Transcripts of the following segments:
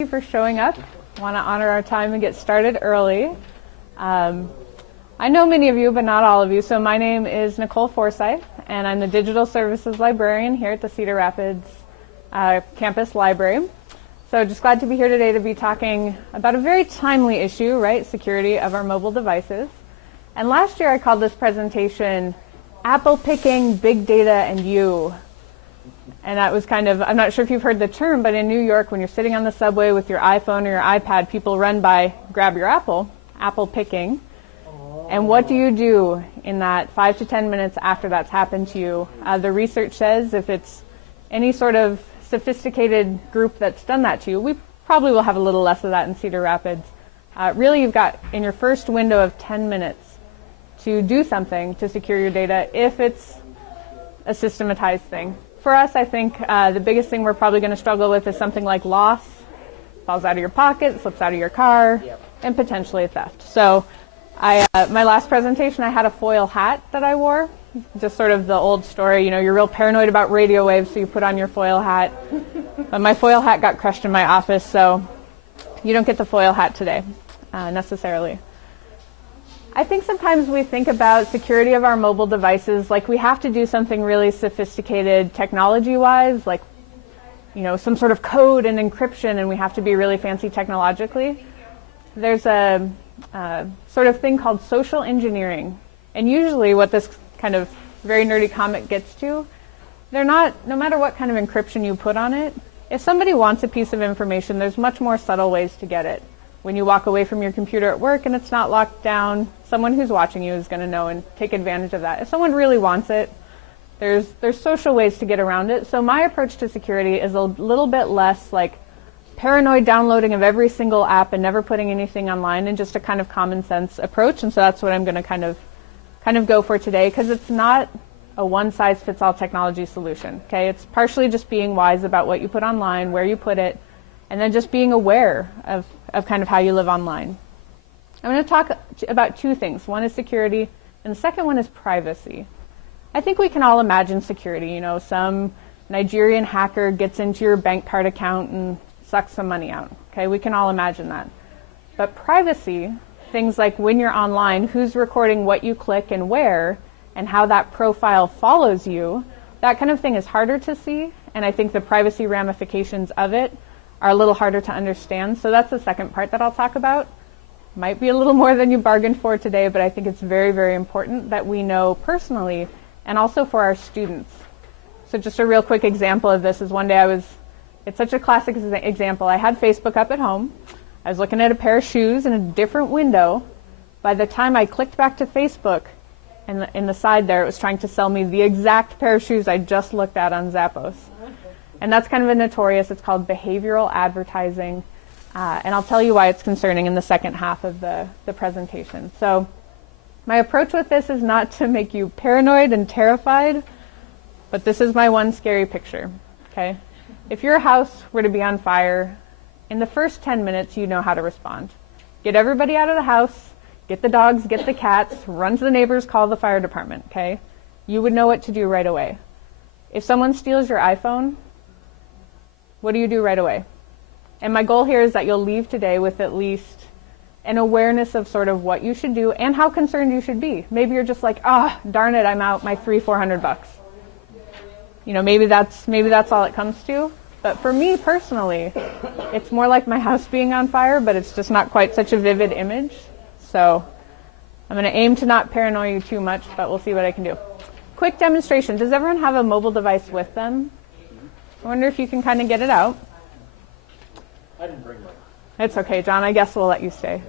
you for showing up. Want to honor our time and get started early. I know many of you, but not all of you. So my name is Nicole Forsyth, and I'm the Digital Services Librarian here at the Cedar Rapids Campus Library. So just glad to be here today to be talking about a very timely issue, right? Security of our mobile devices. And last year I called this presentation Apple Picking, Big Data, and You. And that was kind of, I'm not sure if you've heard the term, but in New York, when you're sitting on the subway with your iPhone or your iPad, people run by, grab your apple picking. And what do you do in that 5 to 10 minutes after that's happened to you? The research says if it's any sort of sophisticated group that's done that to you, we probably will have a little less of that in Cedar Rapids. Really, you've got in your first window of 10 minutes to do something to secure your data if it's a systematized thing. For us, I think the biggest thing we're probably going to struggle with is something like loss, falls out of your pocket, slips out of your car, and potentially theft. So my last presentation, I had a foil hat that I wore, just sort of the old story, you know, you're real paranoid about radio waves, so you put on your foil hat. But my foil hat got crushed in my office, so you don't get the foil hat today, necessarily. I think sometimes we think about security of our mobile devices like we have to do something really sophisticated technology-wise, like, you know, some sort of code and encryption, and we have to be really fancy technologically. There's a sort of thing called social engineering. And usually what this kind of very nerdy comic gets to, they're not, no matter what kind of encryption you put on it, if somebody wants a piece of information, there's much more subtle ways to get it. When you walk away from your computer at work and it's not locked down, someone who's watching you is going to know and take advantage of that. If someone really wants it, there's social ways to get around it. So my approach to security is a little bit less like paranoid downloading of every single app and never putting anything online, and just a kind of common sense approach. And so that's what I'm going to kind of go for today, because it's not a one-size-fits-all technology solution. Okay, it's partially just being wise about what you put online, where you put it, and then just being aware of kind of how you live online. I'm going to talk about two things. One is security, and the second one is privacy. I think we can all imagine security. You know, some Nigerian hacker gets into your bank card account and sucks some money out. Okay, we can all imagine that. But privacy, things like when you're online, who's recording what you click and where, and how that profile follows you, that kind of thing is harder to see, and I think the privacy ramifications of it are a little harder to understand. So that's the second part that I'll talk about. Might be a little more than you bargained for today, but I think it's very, very important that we know personally and also for our students. So just a real quick example of this is one day it's such a classic example. I had Facebook up at home. I was looking at a pair of shoes in a different window. By the time I clicked back to Facebook, and in the side there, it was trying to sell me the exact pair of shoes I just looked at on Zappos. And that's kind of a notorious, it's called behavioral advertising. And I'll tell you why it's concerning in the second half of the presentation. So my approach with this is not to make you paranoid and terrified, but this is my one scary picture, okay? If your house were to be on fire, in the first 10 minutes, you know how to respond. Get everybody out of the house, get the dogs, get the cats, run to the neighbors, call the fire department, okay? You would know what to do right away. If someone steals your iPhone, what do you do right away? And my goal here is that you'll leave today with at least an awareness of sort of what you should do and how concerned you should be. Maybe you're just like, darn it, I'm out my $400. You know, maybe that's all it comes to. But for me personally, it's more like my house being on fire, but it's just not quite such a vivid image. So I'm going to aim to not paranoid you too much, but we'll see what I can do. Quick demonstration. Does everyone have a mobile device with them? I wonder if you can kind of get it out. I didn't bring mine. It's okay, John. I guess we'll let you stay.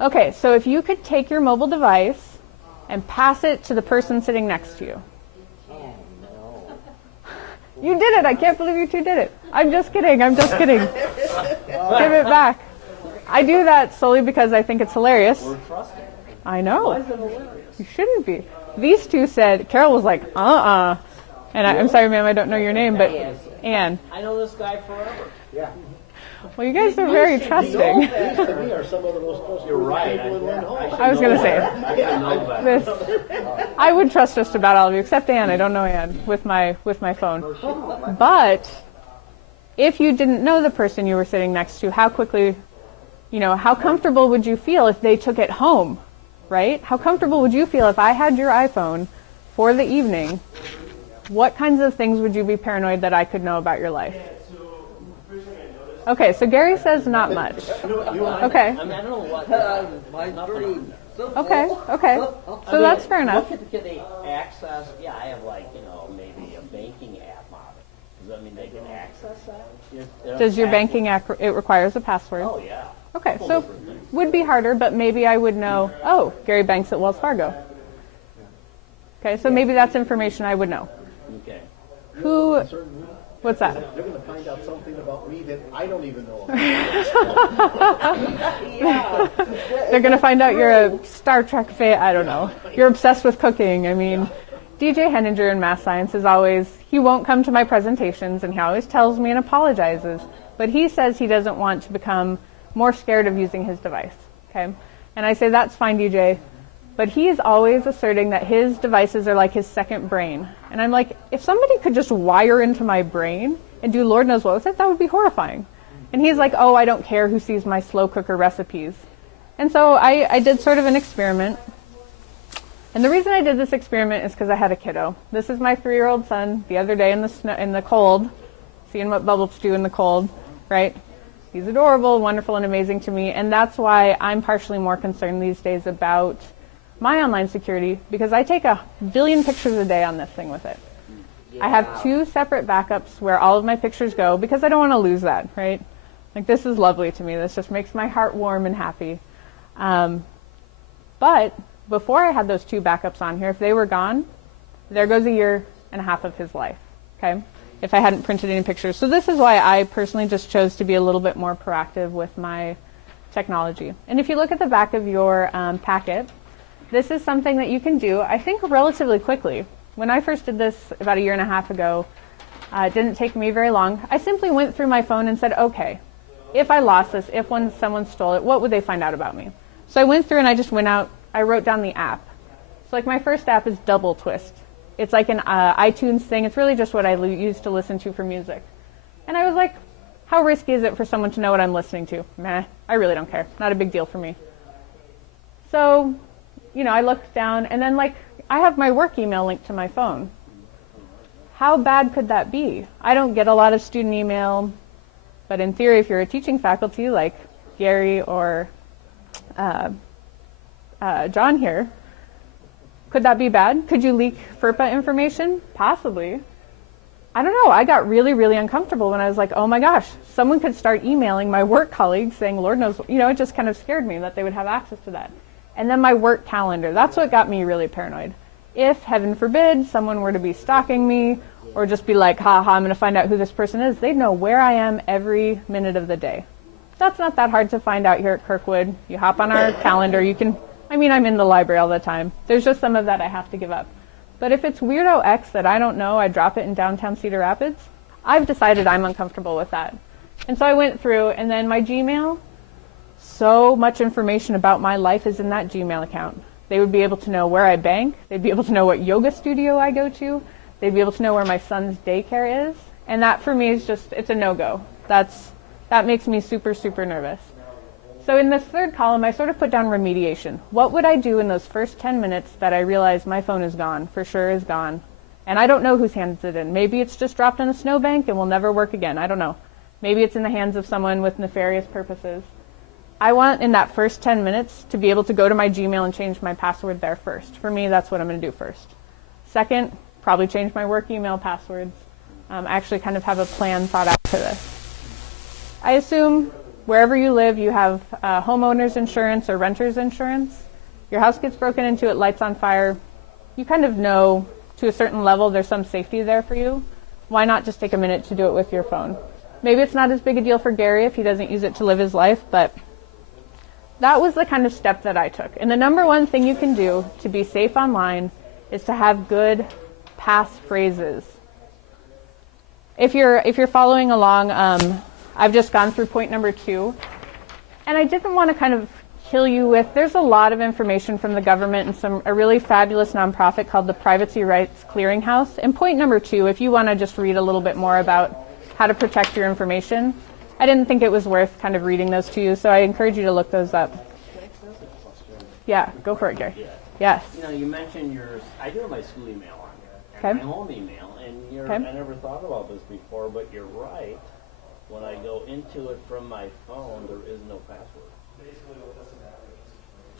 Okay, so if you could take your mobile device and pass it to the person sitting next to you. Oh, no. You did it. I can't believe you two did it. I'm just kidding. Give it back. I do that solely because I think it's hilarious. We're trusting. I know. Why is it hilarious? You shouldn't be. These two said, Carol was like, And I'm sorry, ma'am, I don't know your name, but Anne. I know this guy forever. Yeah. Well, you guys are very trusting. These to me are some of the most trustworthy people in Lynn Hall. I was going to say, I know that. I would trust just about all of you, except Anne. I don't know Anne with my phone. But if you didn't know the person you were sitting next to, how quickly, how comfortable would you feel if they took it home, right? How comfortable would you feel if I had your iPhone for the evening? What kinds of things would you be paranoid that I could know about your life? Okay, so Gary says not much. Okay. I mean, I don't know what. Nothing. Okay. So that's fair enough. Can they access? Yeah, I have maybe a banking app on it. Does that mean they can access that? Does your banking app, it requires a password? Oh, yeah. Okay, so would be harder, but maybe I would know, oh, Gary banks at Wells Fargo. Okay, so maybe that's information I would know. Okay. What's that? They're going to find out something about me that I don't even know. They're going to find out you're a Star Trek fan. I don't know. You're obsessed with cooking. I mean, DJ Henninger in math science is he won't come to my presentations, and he always tells me and apologizes. But he says he doesn't want to become more scared of using his device. Okay? And I say, that's fine, DJ. But he is always asserting that his devices are like his second brain. And I'm like, if somebody could just wire into my brain and do Lord knows what with it, that would be horrifying. And he's like, oh, I don't care who sees my slow cooker recipes. And so I did sort of an experiment. And the reason I did this experiment is because I had a kiddo. This is my 3-year-old son the other day in the cold, seeing what bubbles do in the cold, right? He's adorable, wonderful, and amazing to me. And that's why I'm partially more concerned these days about my online security, because I take 1 billion pictures a day on this thing with it. Yeah. I have 2 separate backups where all of my pictures go because I don't want to lose that, right? Like, this is lovely to me. This just makes my heart warm and happy. But before I had those 2 backups on here, if they were gone, there goes 1.5 years of his life, okay? If I hadn't printed any pictures. So this is why I personally just chose to be a little bit more proactive with my technology. And if you look at the back of your packet, this is something that you can do, I think, relatively quickly. When I first did this about 1.5 years ago, it didn't take me very long. I simply went through my phone and said, okay, if I lost this, if someone stole it, what would they find out about me? So I went through and I just went out, I wrote down the app. So like my first app is Double Twist. It's like an iTunes thing. It's really just what I use to listen to for music. And I was like, how risky is it for someone to know what I'm listening to? Meh, I really don't care. Not a big deal for me. So I looked down, and then, I have my work email linked to my phone. How bad could that be? I don't get a lot of student email, but in theory, if you're a teaching faculty like Gary or John here, could that be bad? Could you leak FERPA information? Possibly. I don't know. I got really, really uncomfortable when I was like, oh my gosh, someone could start emailing my work colleagues saying, Lord knows, it just kind of scared me that they would have access to that. And then my work calendar, that's what got me really paranoid. If, heaven forbid, someone were to be stalking me or just be like, I'm going to find out who this person is, they'd know where I am every minute of the day. That's not that hard to find out here at Kirkwood. You hop on our calendar. I'm in the library all the time. There's just some of that I have to give up. But if it's Weirdo X that I don't know, I drop it in downtown Cedar Rapids, I've decided I'm uncomfortable with that. And so I went through, and then my Gmail, so much information about my life is in that Gmail account. They would be able to know where I bank. They'd be able to know what yoga studio I go to. They'd be able to know where my son's daycare is. And that for me is it's a no-go. That makes me super, super nervous. So in this third column, I sort of put down remediation. What would I do in those first 10 minutes that I realize my phone is gone, for sure is gone, and I don't know whose hands it's in? Maybe it's just dropped in a snowbank and will never work again. I don't know. Maybe it's in the hands of someone with nefarious purposes. I want, in that first 10 minutes, to be able to go to my Gmail and change my password there first. For me, that's what I'm going to do first. Second, probably change my work email passwords. I actually kind of have a plan thought out for this. I assume wherever you live, you have homeowner's insurance or renter's insurance. Your house gets broken into, it lights on fire. You kind of know, to a certain level, there's some safety there for you. Why not just take a minute to do it with your phone? Maybe it's not as big a deal for Gary if he doesn't use it to live his life, but that was the kind of step that I took. And the number one thing you can do to be safe online is to have good passphrases. If you're following along, I've just gone through point number 2, and I didn't want to kind of kill you with, there's a lot of information from the government and a really fabulous nonprofit called the Privacy Rights Clearinghouse. And point number 2, if you want to just read a little bit more about how to protect your information. I didn't think it was worth kind of reading those to you, so I encourage you to look those up. Yeah, go for it, Gary. Yeah. Yes. You know, you mentioned yours. I do have my school email on here, Okay. and my home email, and Okay. I never thought about this before, but you're right. When I go into it from my phone, there is no password.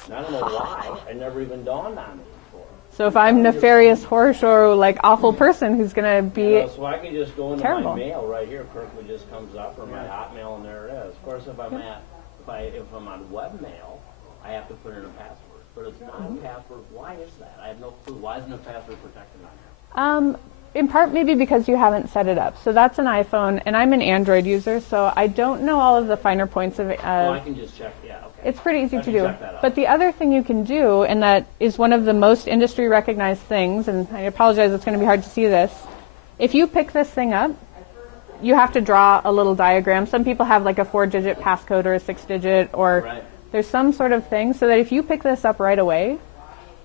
And I don't know why. It never even dawned on me before. So if I'm nefarious, horror show, like awful person who's gonna You be, know, so I can just go into terrible. my mail right here. Kirkwood just comes up, or my Hotmail, and there it is. Of course, if I'm on webmail, I have to put in a password. But it's not a password. Why is that? I have no clue. Why isn't a password protected on here? in part maybe because you haven't set it up. So that's an iPhone, and I'm an Android user, so I don't know all of the finer points of it. Oh, I can just check. Yeah, okay. It's pretty easy I to can do. check that out. But the other thing you can do, and that is one of the most industry recognized things, and I apologize, it's going to be hard to see this. If you pick this thing up, you have to draw a little diagram. Some people have like a 4-digit passcode or a 6-digit, or Right. there's some sort of thing so that if you pick this up right away,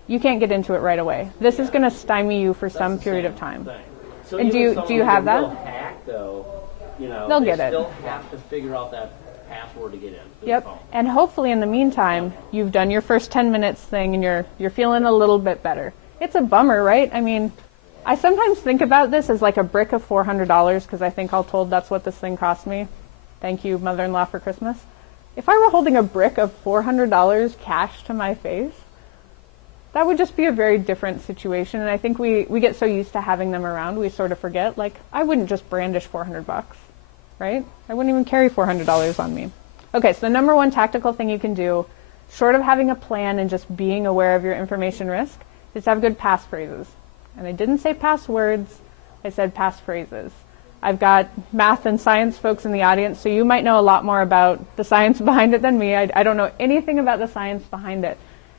you can't get into it right away. This is going to stymie you for some period of time. Thing. So And do even you- someone do you with have a that? real hack, though, you know, They'll they get it. still have to figure out that password to get in. through Yep. the phone. And hopefully in the meantime, you've done your first 10 minutes thing and you're feeling a little bit better. It's a bummer, right? I mean, I sometimes think about this as like a brick of $400 because I think all told that's what this thing cost me. Thank you, mother-in-law, for Christmas. If I were holding a brick of $400 cash to my face, that would just be a very different situation. And I think we get so used to having them around, we sort of forget, like, I wouldn't just brandish $400, right? I wouldn't even carry $400 on me. Okay, so the number one tactical thing you can do, short of having a plan and just being aware of your information risk, is to have good passphrases. And I didn't say passwords, I said passphrases. I've got math and science folks in the audience, so you might know a lot more about the science behind it than me. I don't know anything about the science behind it,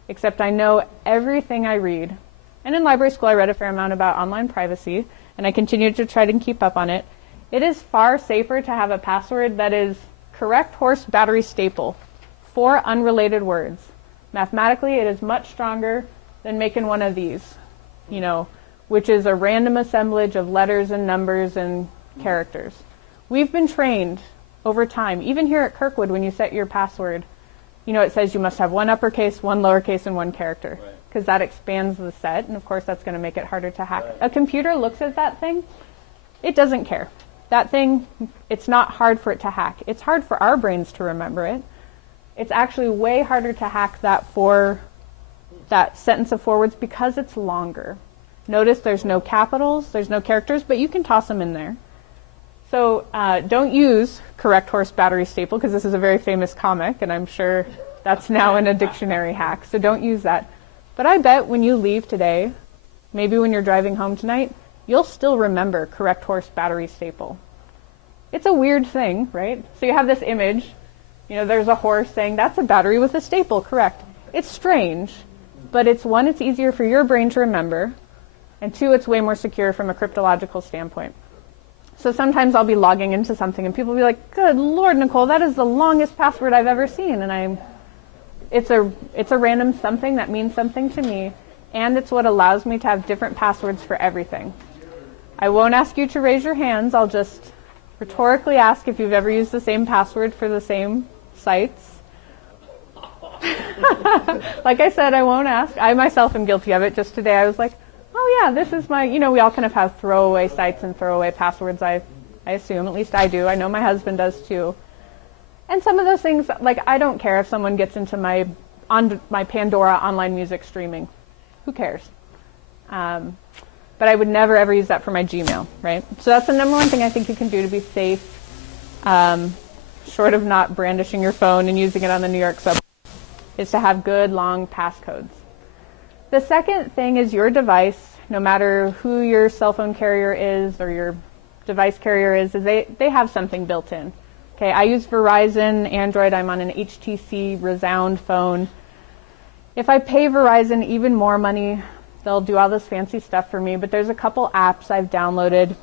except I know everything I read. And in library school, I read a fair amount about online privacy, and I continue to try to keep up on it. It is far safer to have a password that is correct horse battery staple, 4 unrelated words. Mathematically, it is much stronger than making one of these, you know, which is a random assemblage of letters and numbers and characters. We've been trained over time, even here at Kirkwood, when you set your password, you know, it says you must have 1 uppercase, 1 lowercase, and 1 character, because that expands the set, and of course that's going to make it harder to hack. Right. A computer looks at that thing, it doesn't care. That thing, it's not hard for it to hack. It's hard for our brains to remember it. It's actually way harder to hack that sentence of 4 words because it's longer. Notice there's no capitals, there's no characters, but you can toss them in there. So don't use correct horse battery staple, because this is a very famous comic, and I'm sure that's now in a dictionary hack, so don't use that. But I bet when you leave today, maybe when you're driving home tonight, you'll still remember correct horse battery staple. It's a weird thing, right? So you have this image, you know, there's a horse saying, that's a battery with a staple, correct. It's strange, but it's one, it's easier for your brain to remember, and 2, it's way more secure from a cryptological standpoint. So sometimes I'll be logging into something and people will be like, good Lord, Nicole, that is the longest password I've ever seen. And it's a random something that means something to me, and it's what allows me to have different passwords for everything. I won't ask you to raise your hands. I'll just rhetorically ask if you've ever used the same password for the same sites. Like I said, I won't ask. I myself am guilty of it. Just today I was like, oh yeah, this is my, you know, we all kind of have throwaway sites and throwaway passwords, I assume, at least I do. I know my husband does too. And some of those things, like, I don't care if someone gets into my Pandora online music streaming. Who cares? But I would never ever use that for my Gmail, right? So that's the number one thing I think you can do to be safe, short of not brandishing your phone and using it on the New York subway, is to have good long passcodes. The second thing is your device, no matter who your cell phone carrier is or your device carrier is they have something built in. Okay, I use Verizon, Android, I'm on an HTC Resound phone. If I pay Verizon even more money, they'll do all this fancy stuff for me, but there's a couple apps I've downloaded.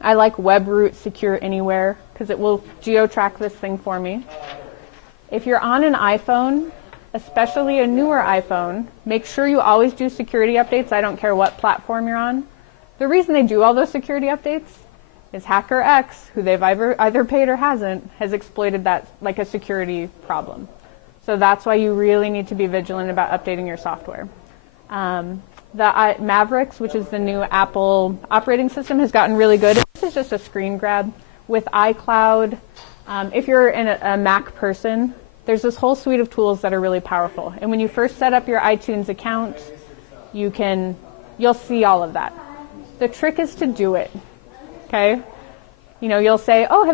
I like WebRoot Secure Anywhere because it will geo-track this thing for me. If you're on an iPhone, especially a newer iPhone, make sure you always do security updates. I don't care what platform you're on. The reason they do all those security updates is Hacker X, who they've either paid or hasn't, has exploited that like a security problem. So that's why you really need to be vigilant about updating your software. The Mavericks, which is the new Apple operating system, has gotten really good. This is just a screen grab. With iCloud, if you're a Mac person, there's this whole suite of tools that are really powerful. And when you first set up your iTunes account, you'll see all of that. The trick is to do it, okay? You'll say, oh,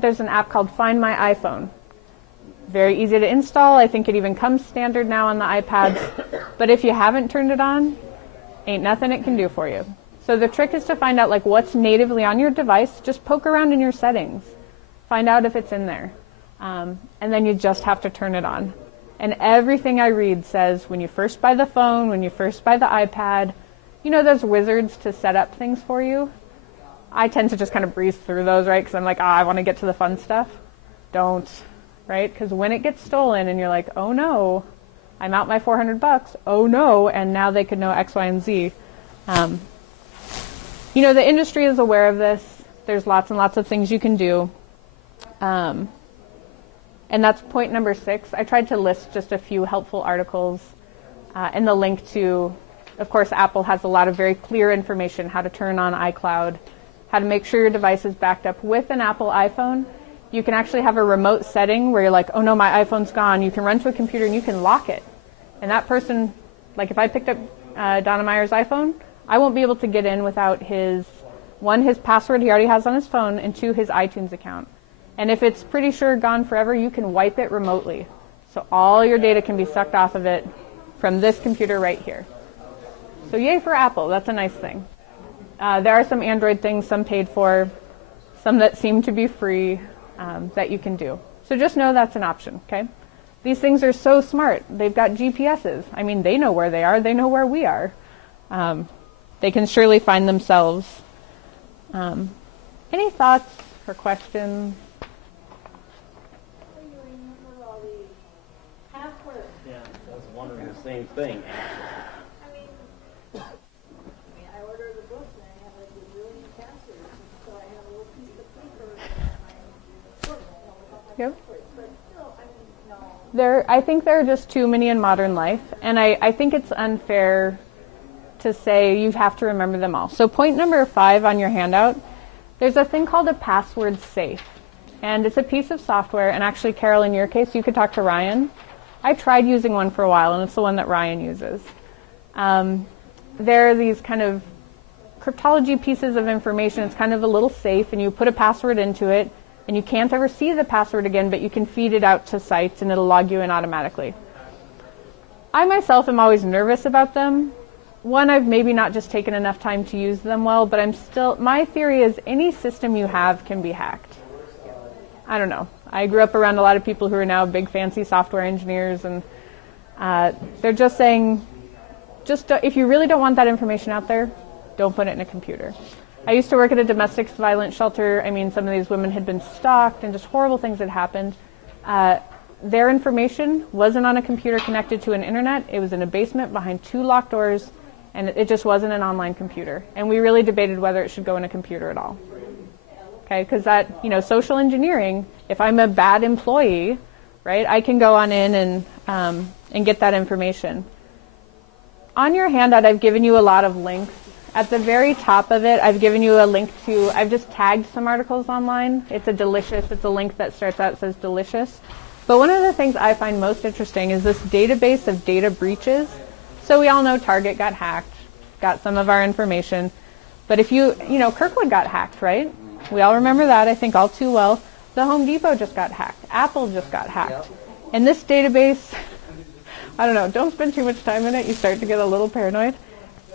there's an app called Find My iPhone. Very easy to install. I think it even comes standard now on the iPads. But if you haven't turned it on, ain't nothing it can do for you. So the trick is to find out like what's natively on your device. Just poke around in your settings. Find out if it's in there. And then you just have to turn it on. And everything I read says when you first buy the phone, when you first buy the iPad, those wizards to set up things for you. I tend to just kind of breeze through those, right? Because I'm like, I want to get to the fun stuff. Don't, right? Because when it gets stolen and you're like, oh no, I'm out my $400. Oh no, and now they could know X, Y, and Z. The industry is aware of this. There's lots and lots of things you can do. And that's point number 6. I tried to list just a few helpful articles and the link to, of course, Apple has a lot of very clear information, how to turn on iCloud, how to make sure your device is backed up with an Apple iPhone. You can actually have a remote setting where you're like, oh no, my iPhone's gone. You can run to a computer and you can lock it. And that person, like if I picked up Donna Meyer's iPhone, I won't be able to get in without his password he already has on his phone, and 2, his iTunes account. And if it's pretty sure gone forever, you can wipe it remotely. So all your data can be sucked off of it from this computer right here. So yay for Apple. That's a nice thing. There are some Android things, some paid for, some that seem to be free that you can do. So just know that's an option, okay? These things are so smart. They've got GPSs. I mean, they know where they are. They know where we are. They can surely find themselves. Any thoughts or questions? Yeah, I was wondering the same thing. I ordered the book and I have like a million passwords, and so I have a little piece of paper in my book, about my Yep. passwords. But still, no. I think there are just too many in modern life, and I think it's unfair to say you have to remember them all. So point number 5 on your handout, there's a thing called a password safe. And it's a piece of software, and actually, Carol, in your case, you could talk to Ryan. I tried using one for a while, and it's the one that Ryan uses. There are these kind of cryptology pieces of information. It's kind of a little safe, and you put a password into it, and you can't ever see the password again, but you can feed it out to sites, and it'll log you in automatically. I myself am always nervous about them. One, I've maybe not just taken enough time to use them well, but my theory is any system you have can be hacked. I don't know. I grew up around a lot of people who are now big fancy software engineers, and they're just saying, if you really don't want that information out there, don't put it in a computer. I used to work at a domestic violence shelter. I mean, some of these women had been stalked and just horrible things had happened. Their information wasn't on a computer connected to an internet. It was in a basement behind 2 locked doors, and it just wasn't an online computer. And we really debated whether it should go in a computer at all. Okay, because that, social engineering, if I'm a bad employee, right, I can go on in and get that information. On your handout, I've given you a lot of links. At the very top of it, I've given you a link to, I've just tagged some articles online. It's a link that starts out, says delicious. But one of the things I find most interesting is this database of data breaches. So we all know Target got hacked, got some of our information. But if Kirkwood got hacked, right? We all remember that, I think, all too well. The Home Depot just got hacked. Apple just got hacked. And this database, I don't know, don't spend too much time in it. You start to get a little paranoid.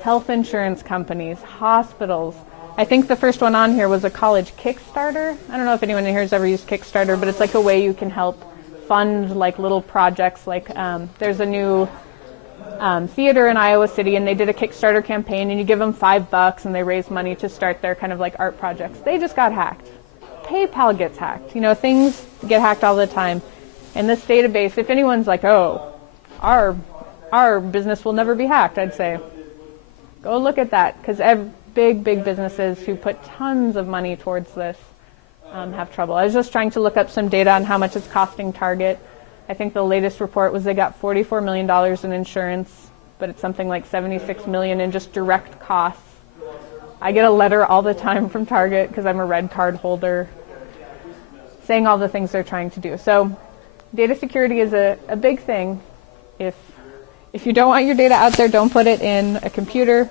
Health insurance companies, hospitals. I think the first one on here was a college Kickstarter. I don't know if anyone in here has ever used Kickstarter, but it's like a way you can help fund like little projects. Like there's a new theater in Iowa City, and they did a Kickstarter campaign, and you give them $5 and they raise money to start their kind of like art projects. They just got hacked. PayPal gets hacked. Things get hacked all the time. And this database, if anyone's like, oh, our business will never be hacked, I'd say, go look at that, because big businesses who put tons of money towards this have trouble. I was just trying to look up some data on how much it's costing Target. I think the latest report was they got $44 million in insurance, but it's something like $76 million in just direct costs. I get a letter all the time from Target because I'm a red card holder saying all the things they're trying to do. So data security is a big thing. If you don't want your data out there, don't put it in a computer.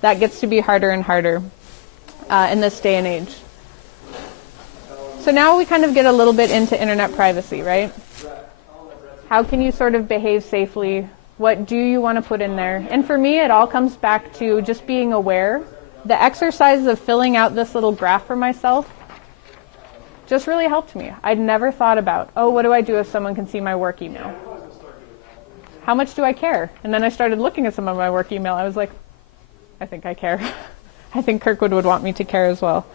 That gets to be harder and harder in this day and age. So now we kind of get a little bit into internet privacy, right? How can you sort of behave safely? What do you want to put in there? And for me, it all comes back to just being aware. The exercise of filling out this little graph for myself just really helped me. I'd never thought about, oh, what do I do if someone can see my work email? How much do I care? And then I started looking at some of my work email. I was like, I think I care. I think Kirkwood would want me to care as well.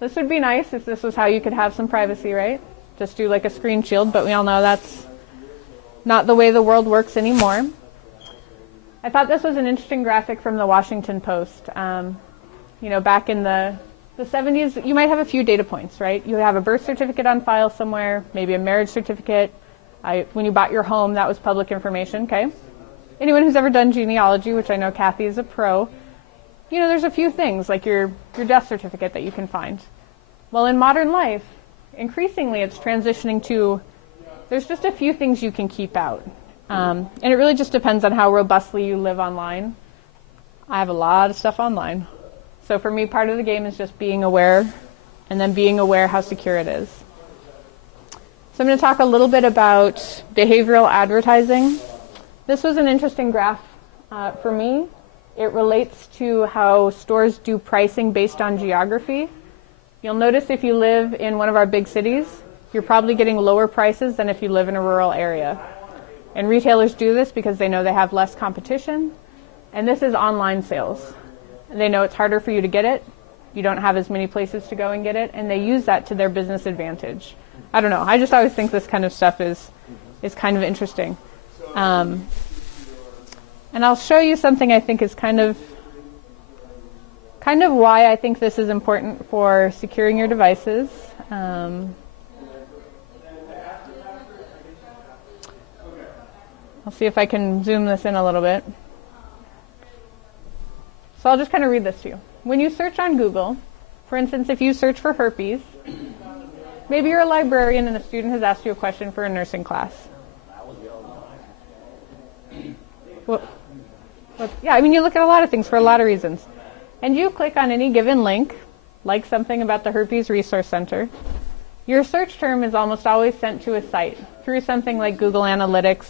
This would be nice if this was how you could have some privacy, right? Just do like a screen shield, but we all know that's not the way the world works anymore. I thought this was an interesting graphic from the Washington Post. Back in the 70s, you might have a few data points, right? You have a birth certificate on file somewhere, maybe a marriage certificate. When you bought your home, that was public information, okay? Anyone who's ever done genealogy, which I know Kathy is a pro, there's a few things like your death certificate that you can find. Well, in modern life, increasingly it's transitioning to there's just a few things you can keep out. And it really just depends on how robustly you live online. I have a lot of stuff online. So for me, part of the game is just being aware and then being aware how secure it is. So I'm going to talk a little bit about behavioral advertising. This was an interesting graph for me. It relates to how stores do pricing based on geography. You'll notice if you live in one of our big cities, you're probably getting lower prices than if you live in a rural area. And retailers do this because they know they have less competition. And this is online sales. They know it's harder for you to get it. You don't have as many places to go and get it. And they use that to their business advantage. I don't know. I just always think this kind of stuff is kind of interesting. And I'll show you something I think is kind of why I think this is important for securing your devices. I'll see if I can zoom this in a little bit. So I'll just kind of read this to you. When you search on Google, for instance, if you search for herpes, maybe you're a librarian and a student has asked you a question for a nursing class. You look at a lot of things for a lot of reasons. And you click on any given link, like something about the Herpes Resource Center. Your search term is almost always sent to a site through something like Google Analytics,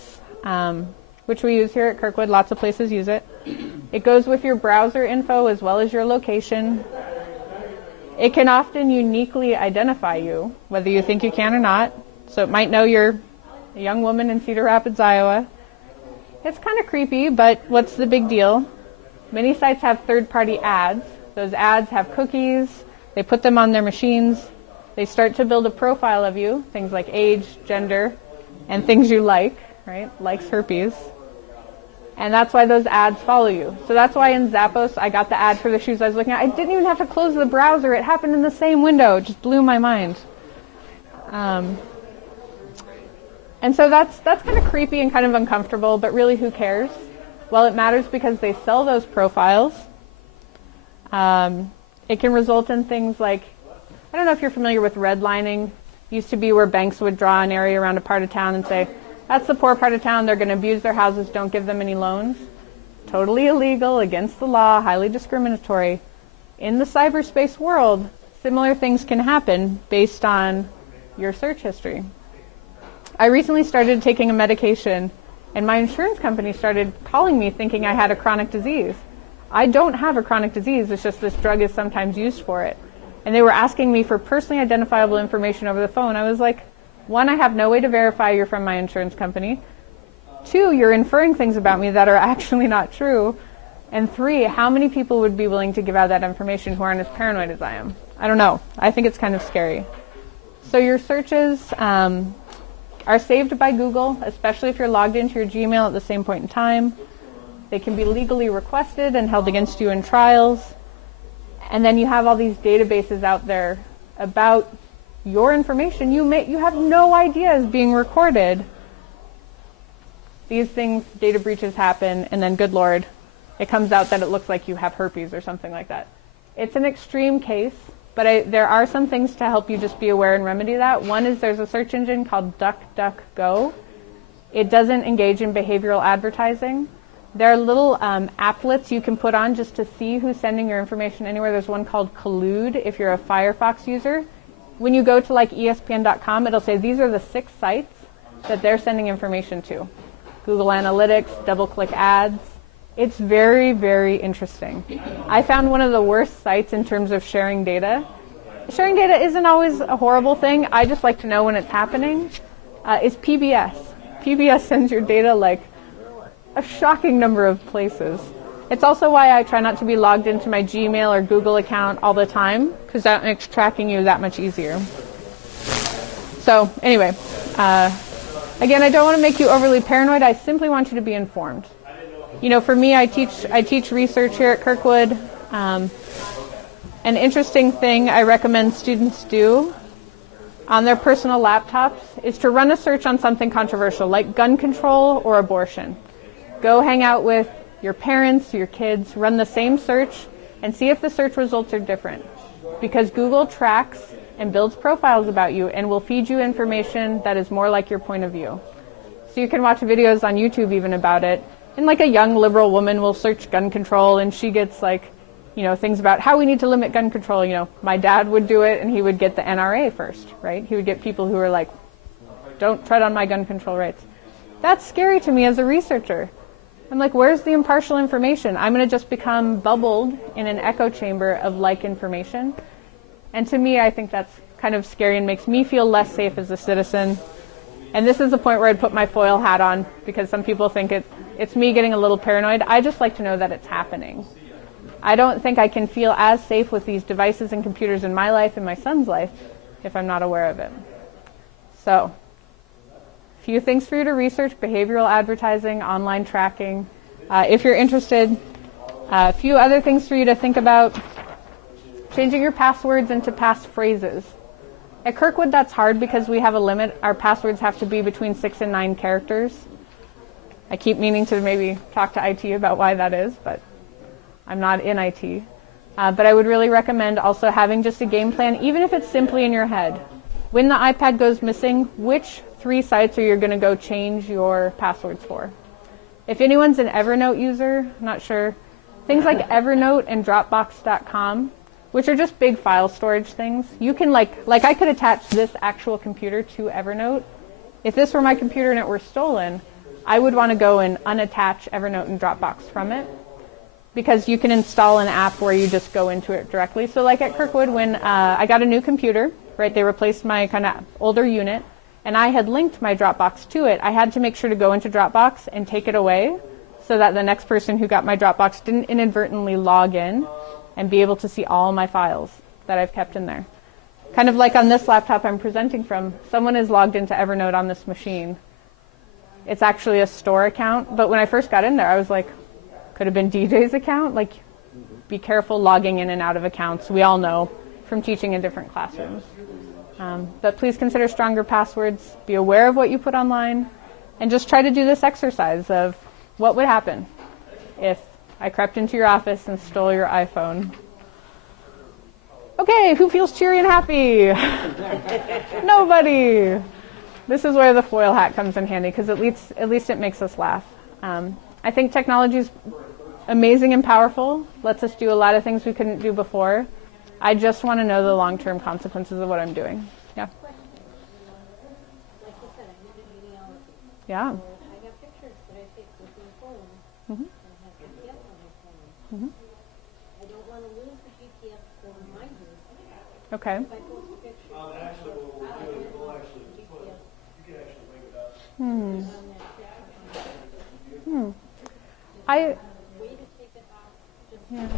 which we use here at Kirkwood. Lots of places use it. It goes with your browser info as well as your location. It can often uniquely identify you, whether you think you can or not. So it might know you're a young woman in Cedar Rapids, Iowa. It's kind of creepy, but what's the big deal? Many sites have third-party ads. Those ads have cookies. They put them on their machines. They start to build a profile of you, things like age, gender, and things you like, right? Likes herpes. And that's why those ads follow you. So that's why in Zappos, I got the ad for the shoes I was looking at. I didn't even have to close the browser. It happened in the same window. It just blew my mind. And so that's kind of creepy and kind of uncomfortable, but really who cares? Well, it matters because they sell those profiles. It can result in things like, I don't know if you're familiar with redlining. Used to be where banks would draw an area around a part of town and say, that's the poor part of town, they're going to abuse their houses, don't give them any loans. Totally illegal, against the law, highly discriminatory. In the cyberspace world, similar things can happen based on your search history. I recently started taking a medication, and my insurance company started calling me thinking I had a chronic disease. I don't have a chronic disease, it's just this drug is sometimes used for it. And they were asking me for personally identifiable information over the phone. I was like, 1, I have no way to verify you're from my insurance company. 2, you're inferring things about me that are actually not true. And 3, how many people would be willing to give out that information who aren't as paranoid as I am? I don't know. I think it's kind of scary. So your searches are saved by Google, especially if you're logged into your Gmail at the same point in time. They can be legally requested and held against you in trials. And then you have all these databases out there about your information you have no idea is being recorded. These things, data breaches happen, and then good Lord, it comes out that it looks like you have herpes or something like that. It's an extreme case, but there are some things to help you just be aware and remedy that. One is there's a search engine called DuckDuckGo. It doesn't engage in behavioral advertising. There are little applets you can put on just to see who's sending your information anywhere. There's one called Collude if you're a Firefox user. When you go to like ESPN.com, it'll say these are the 6 sites that they're sending information to. Google Analytics, DoubleClick ads. It's very, very interesting. I found one of the worst sites in terms of sharing data. Sharing data isn't always a horrible thing. I just like to know when it's happening. Is PBS. PBS sends your data like a shocking number of places. It's also why I try not to be logged into my Gmail or Google account all the time, because that makes tracking you that much easier. So anyway, again, I don't want to make you overly paranoid. I simply want you to be informed. You know, for me, I teach research here at Kirkwood. An interesting thing I recommend students do on their personal laptops is to run a search on something controversial, like gun control or abortion. Go hang out with your parents, your kids, run the same search, and see if the search results are different. Because Google tracks and builds profiles about you and will feed you information that is more like your point of view. So you can watch videos on YouTube even about it. And like a young liberal woman will search gun control, and she gets like, you know, things about how we need to limit gun control. You know, my dad would do it, and he would get the NRA first, right? He would get people who are like, don't tread on my gun control rights. That's scary to me as a researcher. I'm like, where's the impartial information? I'm going to just become bubbled in an echo chamber of like information. And to me, I think that's kind of scary and makes me feel less safe as a citizen. And this is the point where I'd put my foil hat on, because some people think it's me getting a little paranoid. I just like to know that it's happening. I don't think I can feel as safe with these devices and computers in my life and my son's life if I'm not aware of it. So, few things for you to research: behavioral advertising, online tracking. If you're interested, a few other things for you to think about: changing your passwords into passphrases. At Kirkwood, that's hard because we have a limit. Our passwords have to be between 6 and 9 characters. I keep meaning to maybe talk to IT about why that is, but I'm not in IT. But I would really recommend also having just a game plan, even if it's simply in your head. When the iPad goes missing, which 3 sites are you going to go change your passwords for? If anyone's an Evernote user, I'm not sure, things like Evernote and Dropbox.com, which are just big file storage things, you can like I could attach this actual computer to Evernote. If this were my computer and it were stolen, I would want to go and unattach Evernote and Dropbox from it, because you can install an app where you just go into it directly. So like at Kirkwood, when I got a new computer, right, they replaced my kind of older unit, and I had linked my Dropbox to it. I had to make sure to go into Dropbox and take it away so that the next person who got my Dropbox didn't inadvertently log in and be able to see all my files that I've kept in there. Kind of like on this laptop I'm presenting from, someone is logged into Evernote on this machine. It's actually a store account, but when I first got in there, I was like, could have been DJ's account. Like, be careful logging in and out of accounts. We all know from teaching in different classrooms. But please consider stronger passwords. Be aware of what you put online, and just try to do this exercise of what would happen if I crept into your office and stole your iPhone. Okay, who feels cheery and happy? Nobody. This is where the foil hat comes in handy, because at least it makes us laugh. I think technology is amazing and powerful, lets us do a lot of things we couldn't do before. I just want to know the long-term consequences of what I'm doing. Yeah. Like you said, I need a genealogy. Yeah. So I got pictures that I take with my phone Mm-hmm. and have GPS on my phone. Mm-hmm. I don't want to lose the GPS for my use. Okay. If I post a picture, I'll get GPS Hmm. on that picture. Hmm. Way to take it off. Just Yeah.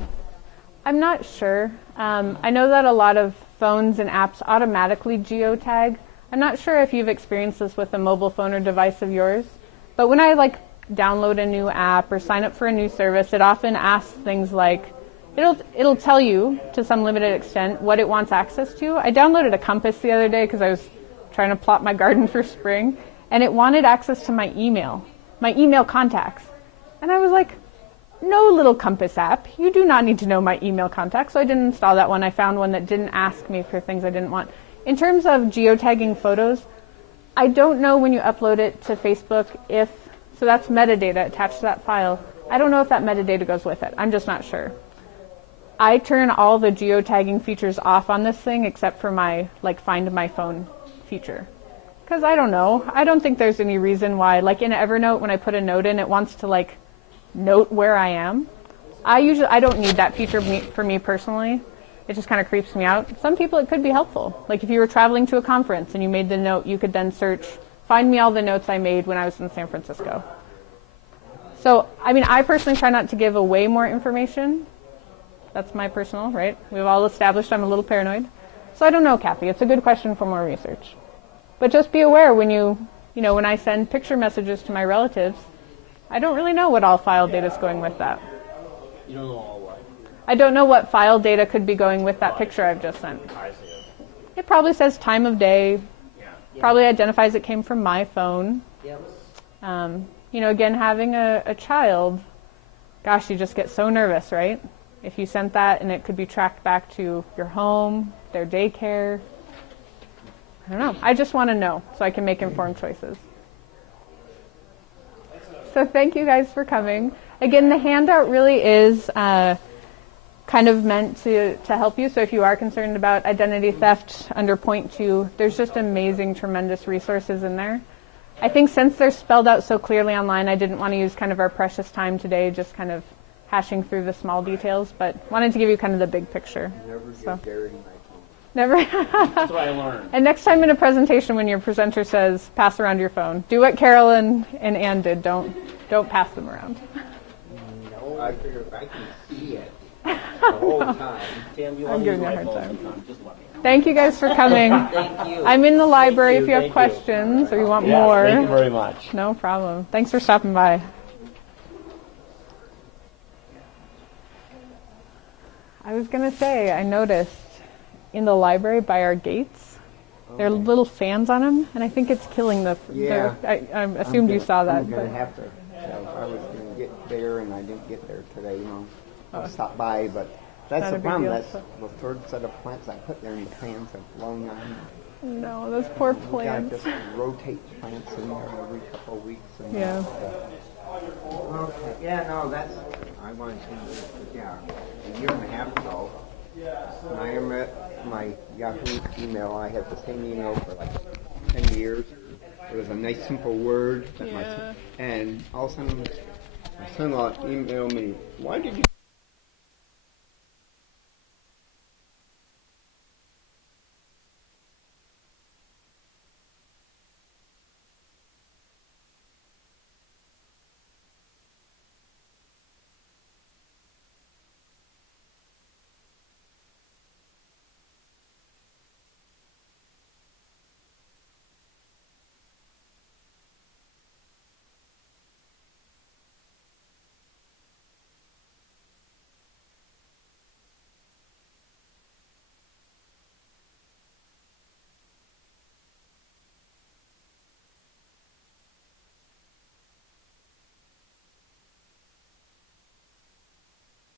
I'm not sure. I know that a lot of phones and apps automatically geotag. I'm not sure if you've experienced this with a mobile phone or device of yours, but when I download a new app or sign up for a new service, it often asks things like, it'll tell you to some limited extent what it wants access to. I downloaded a compass the other day because I was trying to plot my garden for spring, and it wanted access to my email contacts. And I was like, no, little compass app, you do not need to know my email contacts. So I didn't install that one. I found one that didn't ask me for things I didn't want. In terms of geotagging photos, I don't know when you upload it to Facebook so that's metadata attached to that file. I don't know if that metadata goes with it. I'm just not sure. I turn all the geotagging features off on this thing except for my find my phone feature. Because I don't know. I don't think there's any reason why, in Evernote, when I put a note in, it wants to note where I am. I don't need that feature for me personally. It just kind of creeps me out. Some people it could be helpful. Like if you were traveling to a conference and you made the note, you could then search, find me all the notes I made when I was in San Francisco. So, I personally try not to give away more information. That's my personal, right? We've all established I'm a little paranoid. So I don't know, Kathy. It's a good question for more research. But just be aware when when I send picture messages to my relatives, I don't really know what all file data is going with that. You don't know all what? I don't know what file data could be going with that picture I've just sent. I see it. It probably says time of day. Probably identifies it came from my phone. Yep. Again, having a child, gosh, you just get so nervous, right? If you sent that and it could be tracked back to your home, their daycare. I don't know. I just want to know so I can make informed choices. So thank you guys for coming. Again, the handout really is kind of meant to help you. So if you are concerned about identity theft under point 2, there's just amazing, tremendous resources in there. I think since they're spelled out so clearly online, I didn't want to use kind of our precious time today just kind of hashing through the small details, but wanted to give you kind of the big picture. Never get dirty, Michael. Never. That's what I learned. And next time in a presentation when your presenter says, pass around your phone, do what Carol and Ann did. Don't pass them around. No, I figure if I can see it the whole time. Tim, you I'm want to giving use you a my hard phone time. sometime, just let me know. Thank you guys for coming. Thank you. I'm in the library if you have Thank you. questions or you want Yes, more. thank you very much. No problem. Thanks for stopping by. I was going to say, I noticed in the library by our gates, there are little fans on them, and I think it's killing the... Yeah. I assumed you saw that. I'm going But to have to. So I was going to get there, and I didn't get there today, I'll stop by, but that's Not a the big problem. deal. That's the third set of plants I put there, and the fans have blown on. no, those poor We got plants. just rotate plants in there every couple of weeks. And Yeah. Okay. Yeah, no, that's... I wanted to... Yeah. A year and a half ago, when I met my Yahoo email, I had the same email for 10 years. It was a nice simple word. That Yeah. and all of a sudden, my son-in-law emailed me, why did you